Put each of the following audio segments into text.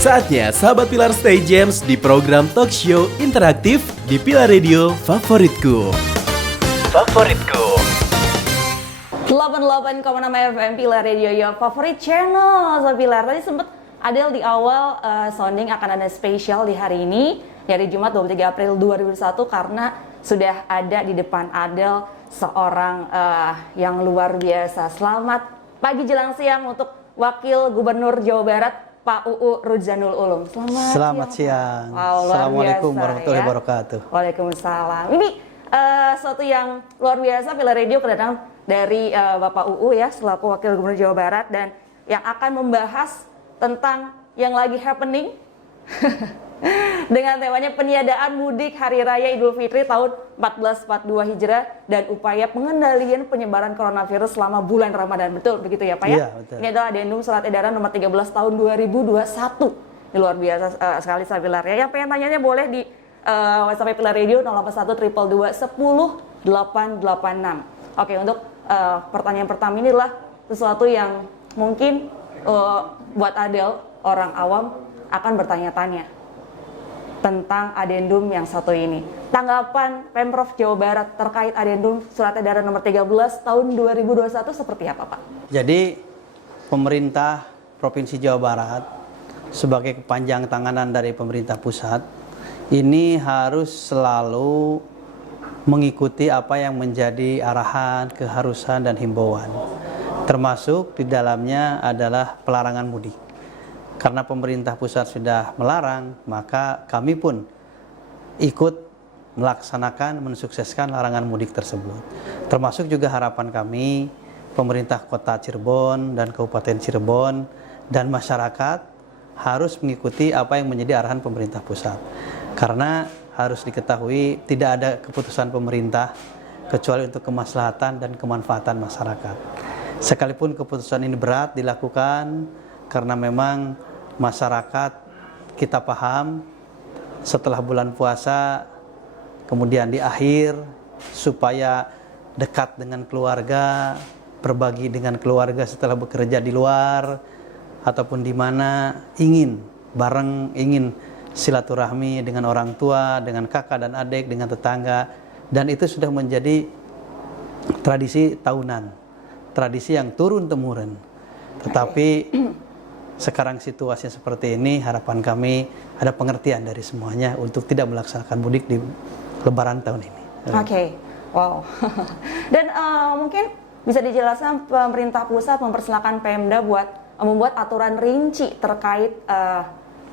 Saatnya sahabat Pilar stay jams di program talk show interaktif di Pilar Radio Favoritku. Favoritku. 88,6 FM Pilar Radio, your favorite channel. So Pilar, tadi sempat Adel di awal sounding akan ada spesial di hari ini, hari Jumat 23 April 2021, karena sudah ada di depan Adel seorang yang luar biasa. Selamat pagi jelang siang untuk Wakil Gubernur Jawa Barat, Pak UU Ruzanul Ulum. Selamat siang. Wow, Assalamualaikum biasa, warahmatullahi ya. wabarakatuh. Waalaikumsalam. Ini suatu yang luar biasa, Pilar Radio kedatangan dari Bapak UU ya, selaku Wakil Gubernur Jawa Barat, dan yang akan membahas tentang yang lagi happening dengan temanya peniadaan mudik Hari Raya Idul Fitri tahun 1442 Hijrah dan upaya pengendalian penyebaran coronavirus selama bulan Ramadan. Betul begitu ya Pak ya? Iya, betul. Ini adalah adendum surat edaran nomor 13 tahun 2021. Ini luar biasa sekali saya Pilar ya. Yang pengen tanyanya boleh di WhatsApp Pilar Radio 081 222 10 886. Oke, untuk pertanyaan pertama ini adalah sesuatu yang mungkin buat Adel, orang awam akan bertanya-tanya tentang adendum yang satu ini. Tanggapan Pemprov Jawa Barat terkait adendum surat edaran nomor 13 tahun 2021 seperti apa Pak? Jadi pemerintah Provinsi Jawa Barat sebagai kepanjang tanganan dari pemerintah pusat ini harus selalu mengikuti apa yang menjadi arahan, keharusan dan himbauan. Termasuk di dalamnya adalah pelarangan mudik. Karena pemerintah pusat sudah melarang, maka kami pun ikut melaksanakan, mensukseskan larangan mudik tersebut. Termasuk juga harapan kami, pemerintah kota Cirebon dan Kabupaten Cirebon dan masyarakat harus mengikuti apa yang menjadi arahan pemerintah pusat. Karena harus diketahui tidak ada keputusan pemerintah kecuali untuk kemaslahatan dan kemanfaatan masyarakat. Sekalipun keputusan ini berat dilakukan karena memang masyarakat kita paham setelah bulan puasa kemudian di akhir supaya dekat dengan keluarga, berbagi dengan keluarga setelah bekerja di luar ataupun di mana ingin silaturahmi dengan orang tua, dengan kakak dan adik, dengan tetangga, dan itu sudah menjadi tradisi tahunan, tradisi yang turun-temurun. Tetapi sekarang situasi seperti ini, harapan kami ada pengertian dari semuanya untuk tidak melaksanakan mudik di Lebaran tahun ini. Oke, wow. Dan mungkin bisa dijelaskan pemerintah pusat mempersilahkan Pemda buat membuat aturan rinci terkait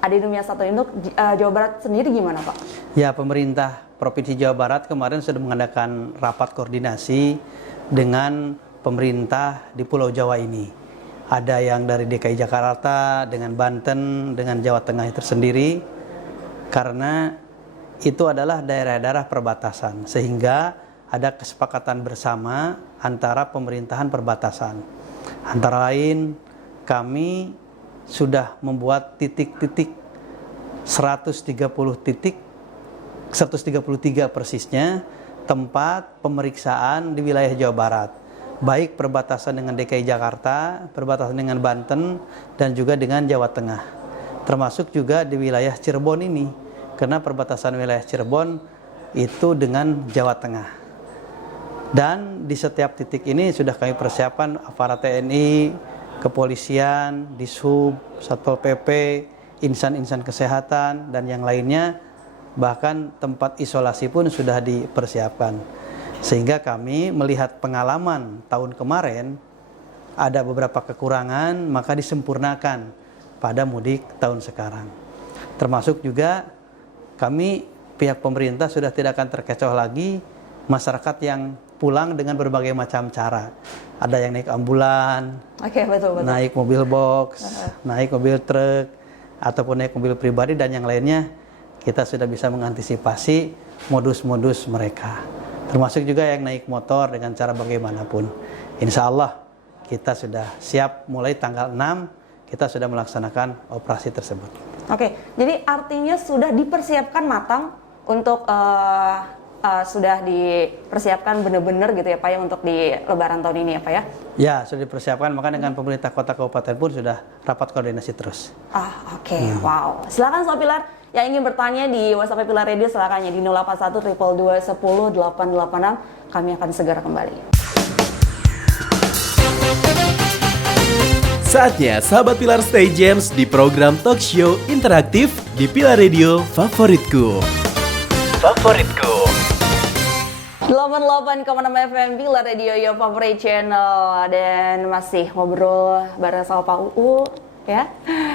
adendum yang satu ini untuk Jawa Barat sendiri gimana Pak? Ya, pemerintah Provinsi Jawa Barat kemarin sudah mengadakan rapat koordinasi dengan pemerintah di Pulau Jawa ini. Ada yang dari DKI Jakarta, dengan Banten, dengan Jawa Tengah tersendiri, karena itu adalah daerah-daerah perbatasan, sehingga ada kesepakatan bersama antara pemerintahan perbatasan. Antara lain, kami sudah membuat titik-titik 133 persisnya tempat pemeriksaan di wilayah Jawa Barat. Baik perbatasan dengan DKI Jakarta, perbatasan dengan Banten, dan juga dengan Jawa Tengah. Termasuk juga di wilayah Cirebon ini, karena perbatasan wilayah Cirebon itu dengan Jawa Tengah. Dan di setiap titik ini sudah kami persiapan aparat TNI, kepolisian, Dishub, Satpol PP, insan-insan kesehatan, dan yang lainnya. Bahkan tempat isolasi pun sudah dipersiapkan. Sehingga kami melihat pengalaman tahun kemarin ada beberapa kekurangan, maka disempurnakan pada mudik tahun sekarang. Termasuk juga kami pihak pemerintah sudah tidak akan terkecoh lagi masyarakat yang pulang dengan berbagai macam cara. Ada yang naik ambulan, Betul. naik mobil box, naik mobil truk, ataupun naik mobil pribadi dan yang lainnya. Kita sudah bisa mengantisipasi modus-modus mereka. Termasuk juga yang naik motor dengan cara bagaimanapun. Insya Allah kita sudah siap mulai tanggal 6 kita sudah melaksanakan operasi tersebut. Oke, jadi artinya sudah dipersiapkan matang untuk sudah dipersiapkan benar-benar gitu ya Pak ya untuk di Lebaran tahun ini ya Pak ya? Ya, sudah dipersiapkan, maka dengan pemerintah kota kabupaten pun sudah rapat koordinasi terus. Oke. Wow. Silakan Sobat Pilar yang ingin bertanya di WhatsApp Pilar Radio, silakan ya di 081 222 10 886. Kami akan segera kembali. Saatnya sahabat Pilar Stay Jams di program talk show interaktif di Pilar Radio Favoritku. 88,6 FM Pilar Radio, your favorite channel. Dan masih ngobrol bareng sama Pak UU ya.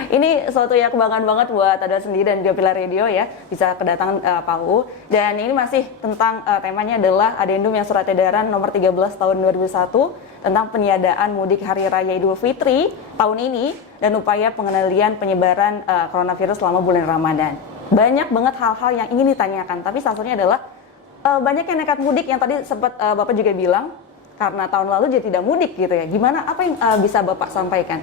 Ini suatu yang kebanggaan banget buat Ada sendiri dan juga Pilar Radio ya, bisa kedatangan Pak UU. Dan ini masih tentang temanya adalah Adendum yang Surat Edaran nomor 13 tahun 2001 tentang peniadaan mudik Hari Raya Idul Fitri tahun ini dan upaya pengendalian penyebaran coronavirus selama bulan Ramadan. Banyak banget hal-hal yang ingin ditanyakan, tapi salah satunya adalah banyak yang nekat mudik yang tadi sempat Bapak juga bilang karena tahun lalu dia tidak mudik gitu ya. Gimana, apa yang bisa Bapak sampaikan?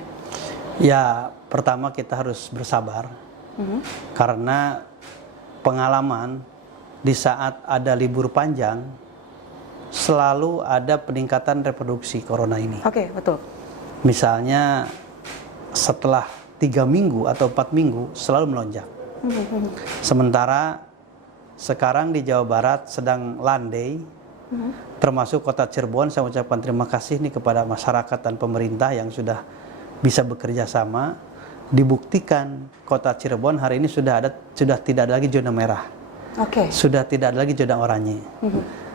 Ya, pertama kita harus bersabar karena pengalaman di saat ada libur panjang selalu ada peningkatan reproduksi corona ini. Oke, betul. Misalnya setelah 3 minggu atau 4 minggu selalu melonjak. Sementara sekarang di Jawa Barat sedang landai, termasuk kota Cirebon. Saya ucapkan terima kasih nih kepada masyarakat dan pemerintah yang sudah bisa bekerja sama. Dibuktikan kota Cirebon hari ini sudah tidak ada lagi zona merah. Sudah tidak ada lagi zona oranye.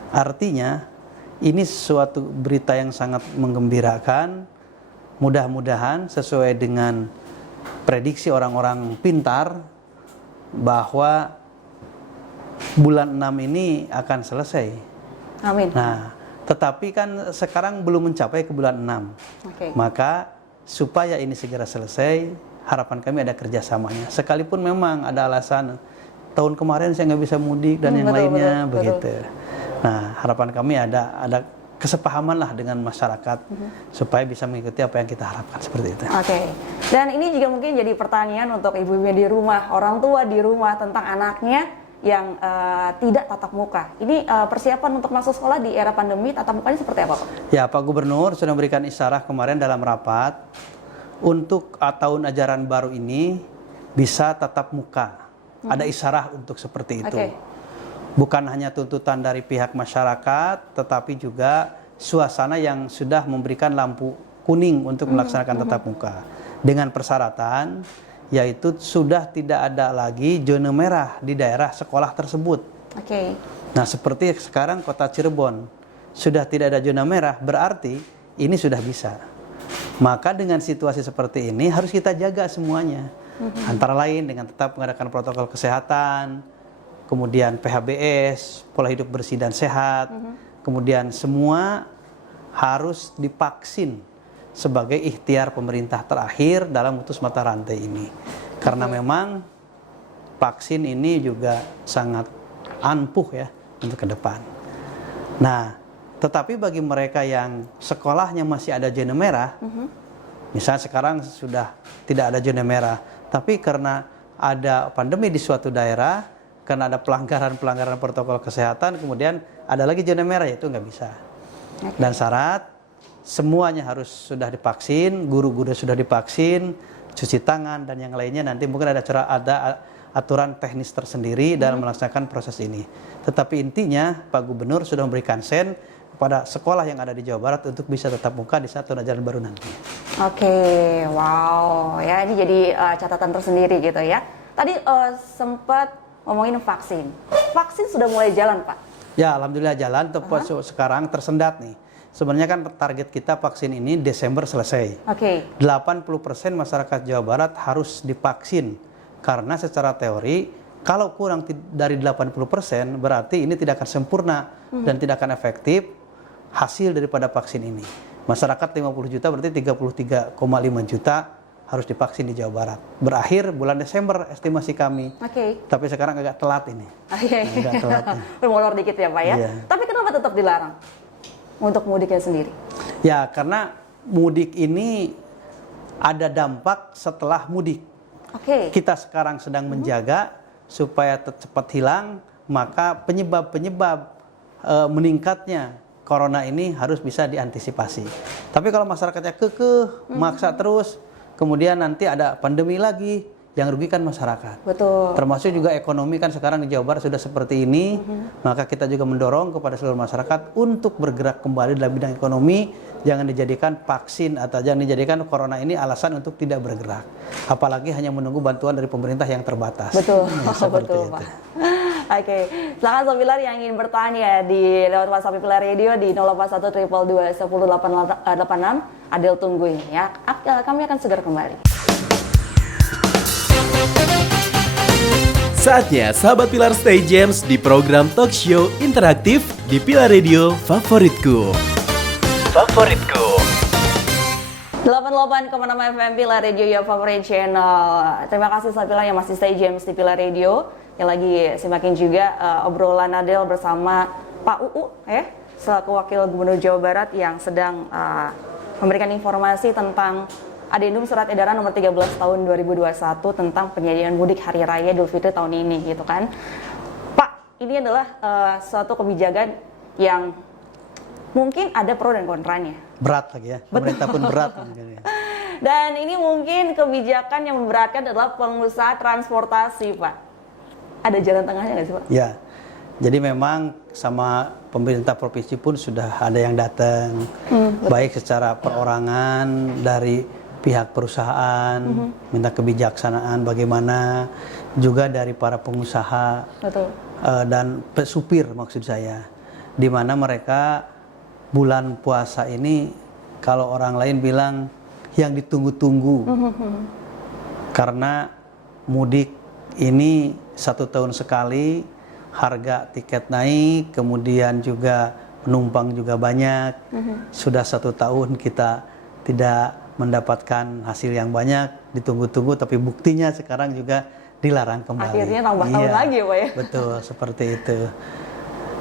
Artinya ini suatu berita yang sangat menggembirakan. Mudah-mudahan sesuai dengan prediksi orang-orang pintar bahwa bulan 6 ini akan selesai. Amin. Nah, tetapi kan sekarang belum mencapai ke bulan 6. Maka supaya ini segera selesai, harapan kami ada kerjasamanya. Sekalipun memang ada alasan tahun kemarin saya nggak bisa mudik dan yang lainnya begitu. Nah, harapan kami ada kesepahaman lah dengan masyarakat supaya bisa mengikuti apa yang kita harapkan seperti itu. Dan ini juga mungkin jadi pertanyaan untuk ibu-ibu di rumah, orang tua di rumah tentang anaknya yang tidak tatap muka. Ini persiapan untuk masuk sekolah di era pandemi tatap muka ini seperti apa Pak? Ya, Pak Gubernur sudah memberikan isyarat kemarin dalam rapat untuk tahun ajaran baru ini bisa tatap muka. Ada isyarat untuk seperti itu. Bukan hanya tuntutan dari pihak masyarakat, tetapi juga suasana yang sudah memberikan lampu kuning untuk melaksanakan tatap muka. Dengan persyaratan, yaitu sudah tidak ada lagi zona merah di daerah sekolah tersebut. Nah, seperti sekarang kota Cirebon sudah tidak ada zona merah, berarti ini sudah bisa. Maka dengan situasi seperti ini harus kita jaga semuanya. Antara lain dengan tetap mengadakan protokol kesehatan, kemudian PHBS, pola hidup bersih dan sehat, kemudian semua harus divaksin sebagai ikhtiar pemerintah terakhir dalam memutus mata rantai ini. Karena memang vaksin ini juga sangat ampuh ya untuk ke depan. Nah, tetapi bagi mereka yang sekolahnya masih ada zona merah, misalnya sekarang sudah tidak ada zona merah, tapi karena ada pandemi di suatu daerah, karena ada pelanggaran protokol kesehatan, kemudian ada lagi zona merah, itu nggak bisa. Dan syarat semuanya harus sudah divaksin, guru-guru sudah divaksin, cuci tangan dan yang lainnya. Nanti mungkin ada aturan teknis tersendiri dalam melaksanakan proses ini. Tetapi intinya Pak Gubernur sudah memberikan sen kepada sekolah yang ada di Jawa Barat untuk bisa tetap muka di saat tahun ajaran baru nanti. Wow, ya ini jadi catatan tersendiri gitu ya. Tadi sempat ngomongin vaksin. Vaksin sudah mulai jalan, Pak? Ya, alhamdulillah jalan. Sekarang tersendat nih. Sebenarnya kan target kita vaksin ini Desember selesai. 80% masyarakat Jawa Barat harus divaksin. Karena secara teori, kalau kurang dari 80% berarti ini tidak akan sempurna dan tidak akan efektif hasil daripada vaksin ini. Masyarakat 50 juta berarti 33,5 juta harus divaksin di Jawa Barat. Berakhir bulan Desember estimasi kami. Tapi sekarang agak telat ini. Agak telat. Bermolor dikit ya Pak ya. Tapi kenapa tetap dilarang untuk mudiknya sendiri? Ya, karena mudik ini ada dampak setelah mudik. Kita sekarang sedang menjaga supaya cepat hilang, maka penyebab-penyebab meningkatnya corona ini harus bisa diantisipasi. Tapi kalau masyarakatnya maksa terus, kemudian nanti ada pandemi lagi, yang rugikan masyarakat. Betul. Termasuk juga ekonomi kan sekarang di Jawa Barat sudah seperti ini, maka kita juga mendorong kepada seluruh masyarakat untuk bergerak kembali dalam bidang ekonomi, jangan dijadikan vaksin atau jangan dijadikan corona ini alasan untuk tidak bergerak. Apalagi hanya menunggu bantuan dari pemerintah yang terbatas. Betul, Seperti betul itu. Pak. Oke, silakan Sob Pilar yang ingin bertanya di lewat WhatsApp Pilar Radio di 081 222 1086. Adel tungguin ya. Kami akan segera kembali. Saatnya sahabat Pilar Stay James di program talk show interaktif di Pilar Radio Favoritku. 88,6 FM Pilar Radio, your favorite channel. Terima kasih Sob Pilar yang masih stay James di Pilar Radio, yang lagi simakin juga obrolan Adel bersama Pak UU selaku Wakil Gubernur Jawa Barat yang sedang memberikan informasi tentang Adendum Surat Edaran Nomor 13 Tahun 2021 tentang penyediaan mudik Hari Raya Idul Fitri tahun ini, gitu kan. Pak, ini adalah suatu kebijakan yang mungkin ada pro dan kontranya. Berat lagi ya, pemerintah pun berat. Dan ini mungkin kebijakan yang memberatkan adalah pengusaha transportasi, Pak. Ada jalan tengahnya nggak sih, Pak? Ya, jadi memang sama pemerintah provinsi pun sudah ada yang datang, baik secara perorangan dari pihak perusahaan, minta kebijaksanaan bagaimana, juga dari para pengusaha. Betul. Dan supir maksud saya, di mana mereka bulan puasa ini kalau orang lain bilang yang ditunggu-tunggu, karena mudik ini 1 tahun sekali, harga tiket naik, kemudian juga penumpang juga banyak. Sudah 1 tahun kita tidak mendapatkan hasil yang banyak, ditunggu-tunggu, tapi buktinya sekarang juga dilarang kembali. Akhirnya tambah tahun lagi ya Pak ya? Betul, seperti itu.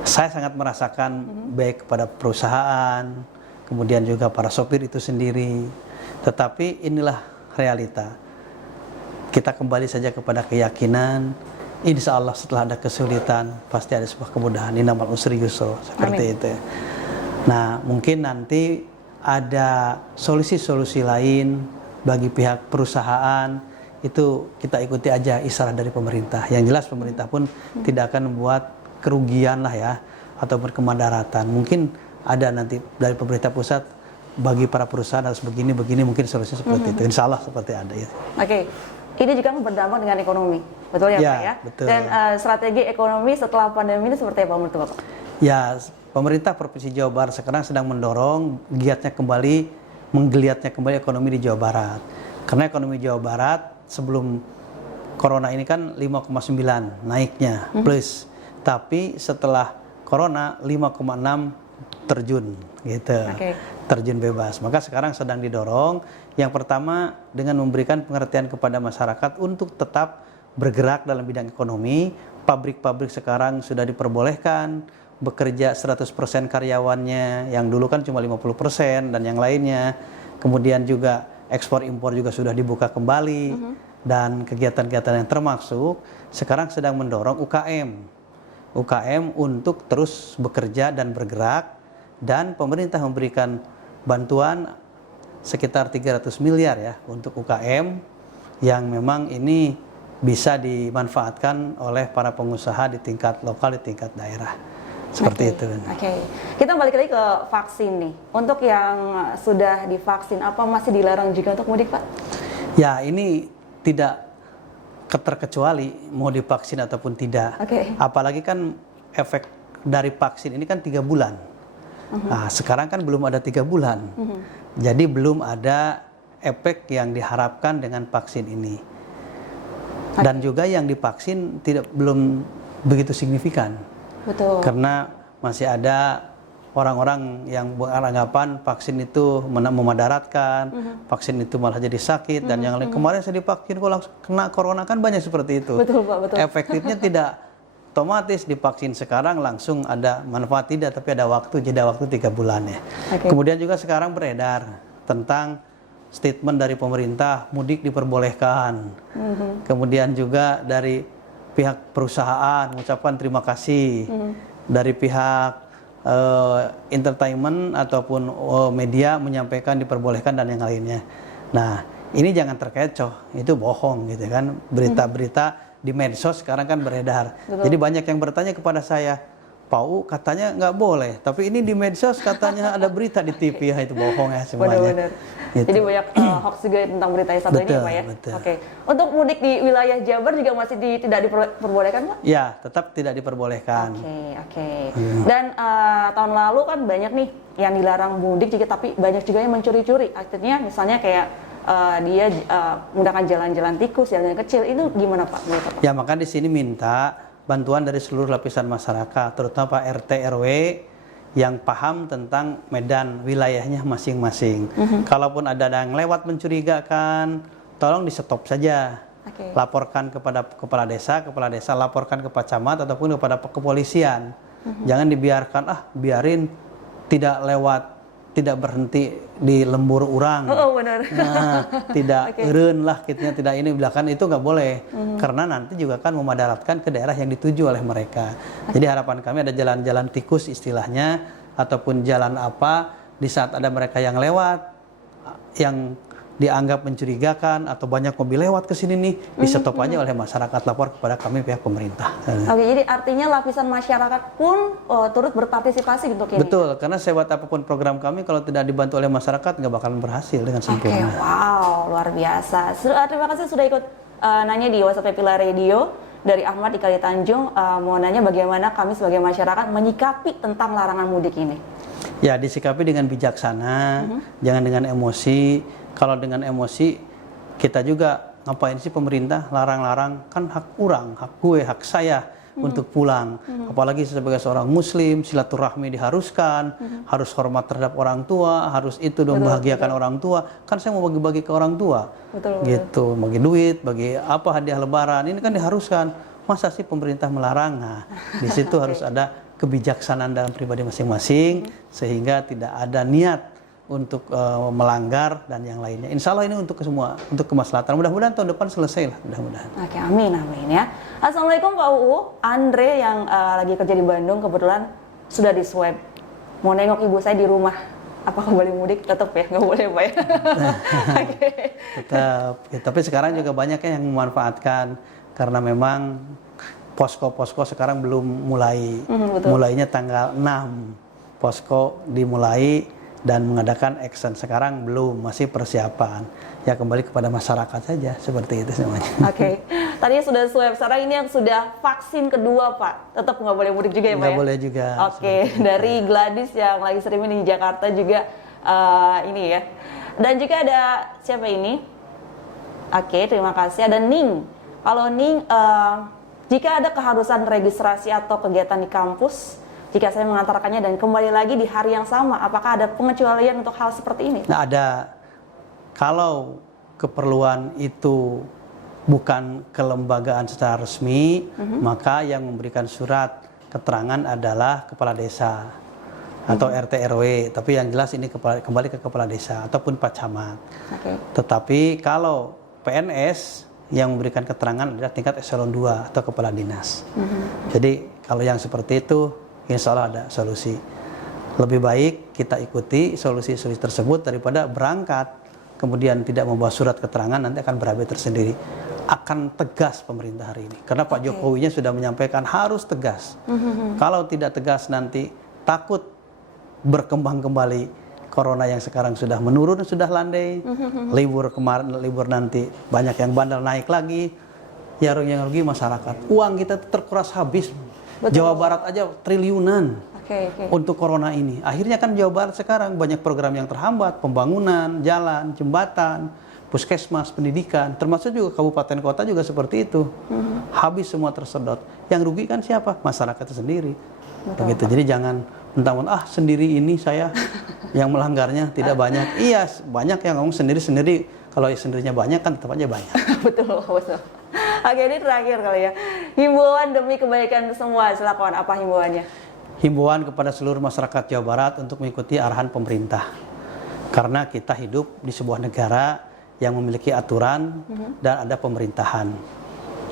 Saya sangat merasakan baik kepada perusahaan, kemudian juga para sopir itu sendiri. Tetapi inilah realita. Kita kembali saja kepada keyakinan, insya Allah setelah ada kesulitan, pasti ada sebuah kemudahan. Innamal usri yusra, seperti itu. Nah, mungkin nanti ada solusi-solusi lain bagi pihak perusahaan, itu kita ikuti aja isyarat dari pemerintah. Yang jelas pemerintah pun tidak akan membuat kerugian lah ya, ataupun kemandaratan. Mungkin ada nanti dari pemerintah pusat bagi para perusahaan harus begini mungkin solusi seperti itu. Insya Allah seperti ada ya. Oke, ini juga berdampak dengan ekonomi, betul ya Pak ya? Betul. Dan strategi ekonomi setelah pandemi ini seperti apa menurut Bapak? Ya, pemerintah Provinsi Jawa Barat sekarang sedang mendorong menggeliatnya kembali ekonomi di Jawa Barat. Karena ekonomi Jawa Barat sebelum corona ini kan 5,9 naiknya plus. Tapi setelah corona 5,6 terjun gitu. Terjun bebas. Maka sekarang sedang didorong yang pertama dengan memberikan pengertian kepada masyarakat untuk tetap bergerak dalam bidang ekonomi. Pabrik-pabrik sekarang sudah diperbolehkan bekerja 100% karyawannya, yang dulu kan cuma 50% dan yang lainnya. Kemudian juga ekspor impor juga sudah dibuka kembali, dan kegiatan-kegiatan yang termasuk sekarang sedang mendorong UKM untuk terus bekerja dan bergerak, dan pemerintah memberikan bantuan sekitar 300 miliar ya untuk UKM yang memang ini bisa dimanfaatkan oleh para pengusaha di tingkat lokal, di tingkat daerah. Seperti itu. Kita balik lagi ke vaksin nih. Untuk yang sudah divaksin, apa masih dilarang juga untuk mudik, Pak? Ya, ini tidak terkecuali mau divaksin ataupun tidak. Apalagi kan efek dari vaksin ini kan 3 bulan. Nah, sekarang kan belum ada 3 bulan. Jadi belum ada efek yang diharapkan dengan vaksin ini. Dan juga yang divaksin belum begitu signifikan. Betul. Karena masih ada orang-orang yang beranggapan vaksin itu memadaratkan, vaksin itu malah jadi sakit, dan yang lain. Kemarin saya divaksin kok langsung kena corona, kan banyak seperti itu. Betul Pak, betul. Efektifnya tidak otomatis divaksin sekarang langsung ada manfaat, tidak, tapi ada jeda waktu 3 bulan ya. Kemudian juga sekarang beredar tentang statement dari pemerintah mudik diperbolehkan. Kemudian juga dari pihak perusahaan mengucapkan terima kasih, dari pihak entertainment ataupun media menyampaikan diperbolehkan dan yang lainnya. Nah, ini jangan terkecoh, itu bohong gitu kan. Berita-berita di medsos sekarang kan beredar. Betul. Jadi banyak yang bertanya kepada saya, Pak U katanya nggak boleh, tapi ini di medsos katanya ada berita di TV, ya itu bohong ya semuanya. Benar-benar. Gitu. Jadi banyak hoax juga tentang berita yang satu ini Betul, Pak ya. betul. Oke. Untuk mudik di wilayah Jabar juga masih tidak diperbolehkan Pak? Ya, tetap tidak diperbolehkan. Oke. Dan tahun lalu kan banyak nih yang dilarang mudik juga, tapi banyak juga yang mencuri-curi. Artinya misalnya kayak dia menggunakan jalan-jalan tikus, jalan kecil, itu gimana Pak? Ya, maka di sini minta bantuan dari seluruh lapisan masyarakat, terutama Pak RT RW yang paham tentang medan wilayahnya masing-masing. Kalaupun ada yang lewat mencurigakan, tolong di stop saja. Oke. Laporkan kepada kepala desa laporkan ke Pak Camat ataupun kepada kepolisian. Jangan dibiarkan, biarin tidak lewat, tidak berhenti di lembur orang. Oh, benar. Nah, tidak eureun lah kitanya, tidak ini belakang, itu nggak boleh. Karena nanti juga kan memadaratkan ke daerah yang dituju oleh mereka. Jadi harapan kami ada jalan-jalan tikus istilahnya, ataupun jalan apa di saat ada mereka yang lewat yang dianggap mencurigakan atau banyak mobil lewat ke sini nih, di stop aja oleh masyarakat, lapor kepada kami pihak pemerintah. Oke, jadi artinya lapisan masyarakat pun turut berpartisipasi untuk ini. Betul, karena sebuah apapun program kami kalau tidak dibantu oleh masyarakat nggak bakalan berhasil dengan sempurna. Oke, wow, luar biasa. Terima kasih sudah ikut nanya di WhatsApp Pilar Radio dari Ahmad di Kali Tanjung. Mau nanya bagaimana kami sebagai masyarakat menyikapi tentang larangan mudik ini? Ya, disikapi dengan bijaksana, jangan dengan emosi. Kalau dengan emosi, kita juga ngapain sih pemerintah larang-larang, kan hak orang, hak gue, hak saya untuk pulang. Apalagi sebagai seorang muslim, silaturahmi diharuskan, harus hormat terhadap orang tua, harus itu dong, membahagiakan orang tua. Kan saya mau bagi-bagi ke orang tua. Gitu, bagi duit, bagi apa hadiah lebaran, ini kan diharuskan. Masa sih pemerintah melarang? Nah, di situ harus ada kebijaksanaan dalam pribadi masing-masing, sehingga tidak ada niat untuk melanggar dan yang lainnya. Insya Allah ini untuk semua, untuk kemaslahatan. Mudah-mudahan tahun depan selesai lah, mudah-mudahan. Oke, amin ya. Assalamualaikum Pak UU. Andre yang lagi kerja di Bandung kebetulan sudah di swab. Mau nengok ibu saya di rumah. Apakah boleh mudik? Tetap ya, nggak boleh Pak ya. Oke. Tetap. Ya, tapi sekarang juga banyak yang memanfaatkan karena memang posko-posko sekarang belum mulai. Mulainya tanggal 6. Posko dimulai dan mengadakan action, sekarang belum, masih persiapan. Ya kembali kepada masyarakat saja, seperti itu semuanya. Oke. Tadinya sudah swab, sekarang ini yang sudah vaksin kedua Pak, tetap nggak boleh mudik juga ya Pak? Nggak boleh juga. Oke. Dari Gladys yang lagi streaming di Jakarta juga ini ya. Dan juga ada siapa ini? Oke, terima kasih. Ada Ning. Kalau Ning, jika ada keharusan registrasi atau kegiatan di kampus, jika saya mengantarkannya dan kembali lagi di hari yang sama, apakah ada pengecualian untuk hal seperti ini? Nah, ada. Kalau keperluan itu bukan kelembagaan secara resmi, maka yang memberikan surat keterangan adalah kepala desa atau RT RW. Tapi yang jelas ini kembali ke kepala desa ataupun Pak Camat. Tetapi kalau PNS yang memberikan keterangan adalah tingkat eselon 2 atau kepala dinas. Jadi kalau yang seperti itu, insya Allah ada solusi. Lebih baik kita ikuti solusi-solusi tersebut daripada berangkat kemudian tidak membawa surat keterangan, nanti akan berabe tersendiri. Akan tegas pemerintah hari ini, karena Pak Jokowinya sudah menyampaikan harus tegas. Kalau tidak tegas nanti takut berkembang kembali corona yang sekarang sudah menurun, sudah landai. Libur kemarin, libur nanti banyak yang bandel naik lagi. Yang rugi masyarakat. Uang kita terkuras habis. Jawa Barat aja triliunan untuk corona ini. Akhirnya kan Jawa Barat sekarang banyak program yang terhambat, pembangunan, jalan, jembatan, puskesmas, pendidikan, termasuk juga kabupaten kota juga seperti itu. Habis semua tersedot. Yang rugi kan siapa? Masyarakat itu sendiri. Begitu. Jadi jangan mentang-mentang sendiri ini saya yang melanggarnya tidak banyak. Iya, banyak yang ngomong sendiri-sendiri. Kalau sendirinya banyak kan tetap aja banyak. Betul. Oke, ini terakhir kali ya. Himbauan demi kebaikan semua, silakan, apa himbauannya? Himbauan kepada seluruh masyarakat Jawa Barat untuk mengikuti arahan pemerintah. Karena kita hidup di sebuah negara yang memiliki aturan dan ada pemerintahan.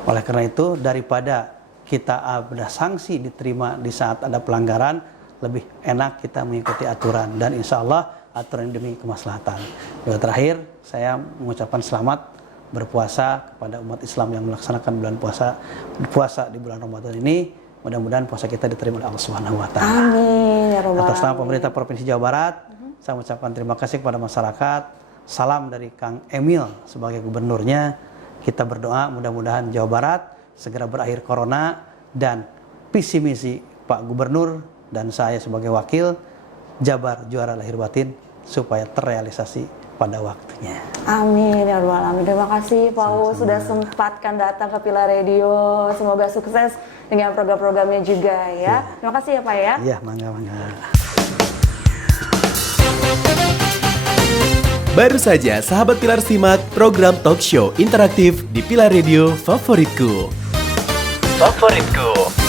Oleh karena itu, daripada kita ada sanksi diterima di saat ada pelanggaran, lebih enak kita mengikuti aturan, dan insya Allah aturan ini demi kemaslahatan. Yang terakhir, saya mengucapkan selamat berpuasa kepada umat Islam yang melaksanakan bulan puasa di bulan Ramadan ini. Mudah-mudahan puasa kita diterima oleh Allah Subhanahu wa taala. Amin ya rabbal Atas nama alamin. pemerintah Provinsi Jawa Barat, saya mengucapkan terima kasih kepada masyarakat. Salam dari Kang Emil sebagai gubernurnya. Kita berdoa mudah-mudahan Jawa Barat segera berakhir corona, dan visi misi Pak Gubernur dan saya sebagai wakil Jabar juara lahir batin supaya terrealisasi pada waktunya. Amin ya rabbal alamin. Terima kasih Pak U sudah sempatkan datang ke Pilar Radio. Semoga sukses dengan program-programnya juga ya. Terima kasih ya Pak ya. Iya, mangga. Baru saja sahabat Pilar simak program talk show interaktif di Pilar Radio Favoritku. Favoritku.